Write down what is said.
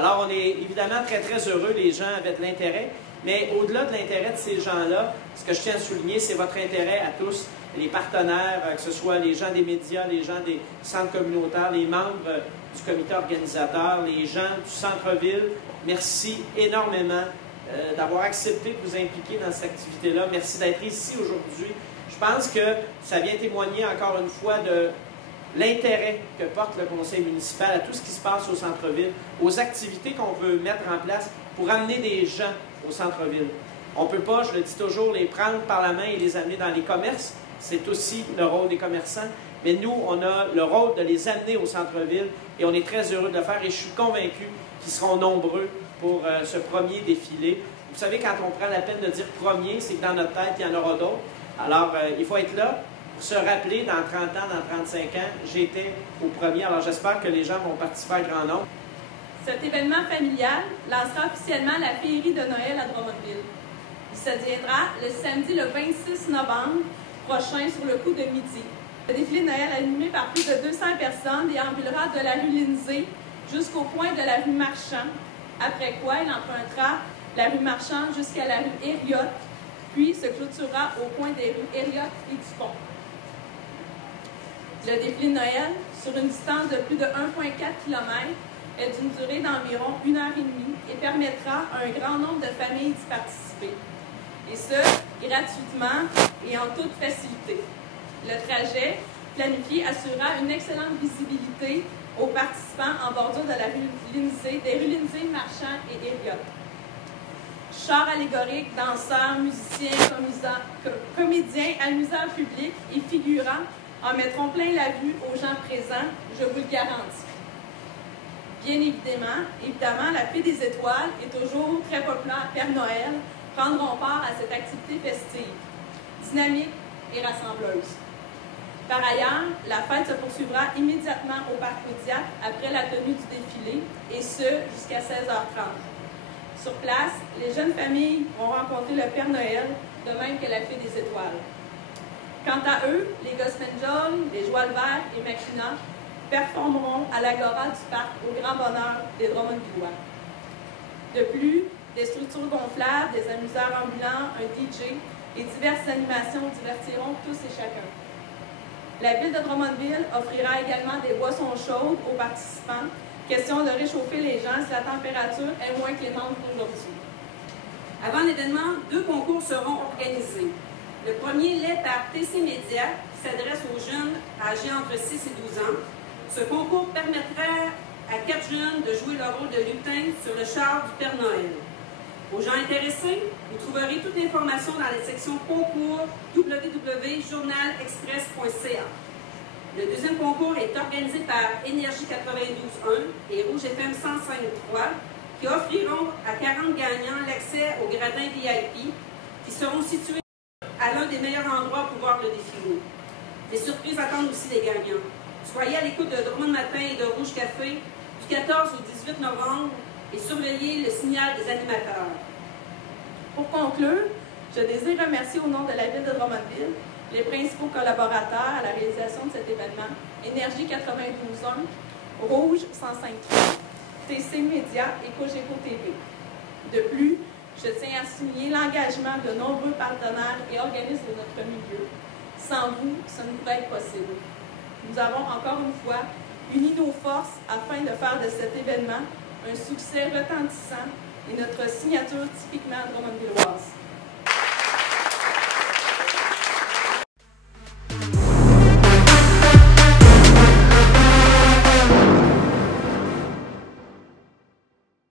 Alors, on est évidemment très, très heureux, les gens avaient de l'intérêt, mais au-delà de l'intérêt de ces gens-là, ce que je tiens à souligner, c'est votre intérêt à tous, les partenaires, que ce soit les gens des médias, les gens des centres communautaires, les membres du comité organisateur, les gens du centre-ville. Merci énormément d'avoir accepté de vous impliquer dans cette activité-là. Merci d'être ici aujourd'hui. Je pense que ça vient témoigner encore une fois de l'intérêt que porte le conseil municipal à tout ce qui se passe au centre-ville, aux activités qu'on veut mettre en place pour amener des gens au centre-ville. On ne peut pas, je le dis toujours, les prendre par la main et les amener dans les commerces. C'est aussi le rôle des commerçants. Mais nous, on a le rôle de les amener au centre-ville et on est très heureux de le faire et je suis convaincu qu'ils seront nombreux pour ce premier défilé. Vous savez, quand on prend la peine de dire premier, c'est que dans notre tête, il y en aura d'autres. Alors, il faut être là pour se rappeler, dans 30 ans, dans 35 ans, j'étais au premier. Alors, j'espère que les gens vont participer à grand nombre. Cet événement familial lancera officiellement la féerie de Noël à Drummondville. Il se tiendra le samedi le 26 novembre prochain sur le coup de midi. Le défilé de Noël animé par plus de 200 personnes déambulera de la rue Lindsay jusqu'au point de la rue Marchand, après quoi il empruntera la rue Marchand jusqu'à la rue Herriot, puis se clôturera au point des rues Herriot et Dupont. Le défilé de Noël, sur une distance de plus de 1,4 km, est d'une durée d'environ 1h30 et permettra à un grand nombre de familles d'y participer. Et ce, gratuitement et en toute facilité. Le trajet planifié assurera une excellente visibilité aux participants en bordure de la rue Lindsay, des rues Lindsay, Marchand et Herriot. Chars allégoriques, danseurs, musiciens, comédiens, amuseurs publics et figurants en mettront plein la vue aux gens présents, je vous le garantis. Bien évidemment, la Fée des Étoiles est toujours très populaire. Père Noël prendront part à cette activité festive, dynamique et rassembleuse. Par ailleurs, la fête se poursuivra immédiatement au Parc Audiac après la tenue du défilé, et ce, jusqu'à 16h30. Sur place, les jeunes familles vont rencontrer le Père Noël, de même que la Fée des Étoiles. Quant à eux, les Gospel Jolls, les Joie le Vert et Machina performeront à l'Agora du Parc au grand bonheur des Drummondvillois. De plus, des structures gonflables, des amuseurs ambulants, un DJ et diverses animations divertiront tous et chacun. La ville de Drummondville offrira également des boissons chaudes aux participants, question de réchauffer les gens si la température est moins clémente qu'aujourd'hui. Avant l'événement, 2 concours seront organisés. Le premier l'est par TC Média, qui s'adresse aux jeunes âgés entre 6 et 12 ans. Ce concours permettra à 4 jeunes de jouer le rôle de lutin sur le char du Père Noël. Aux gens intéressés, vous trouverez toute l'information dans la section concours www.journalexpress.ca. Le deuxième concours est organisé par Énergie 92.1 et Rouge FM 105.3 qui offriront à 40 gagnants l'accès aux gradins VIP qui seront situés à l'un des meilleurs endroits pour voir le défilé. Des surprises attendent aussi les gagnants. Soyez à l'écoute de Drummond Matin et de Rouge Café du 14 au 18 novembre et surveillez le signal des animateurs. Pour conclure, je désire remercier au nom de la ville de Drummondville les principaux collaborateurs à la réalisation de cet événement, Énergie 92.1, Rouge 105.3, TC Média et Cogeco TV. De plus, je tiens à souligner l'engagement de nombreux partenaires et organismes de notre milieu. Sans vous, ce ne pourrait être possible. Nous avons encore une fois uni nos forces afin de faire de cet événement un succès retentissant et notre signature typiquement drummondvilloise.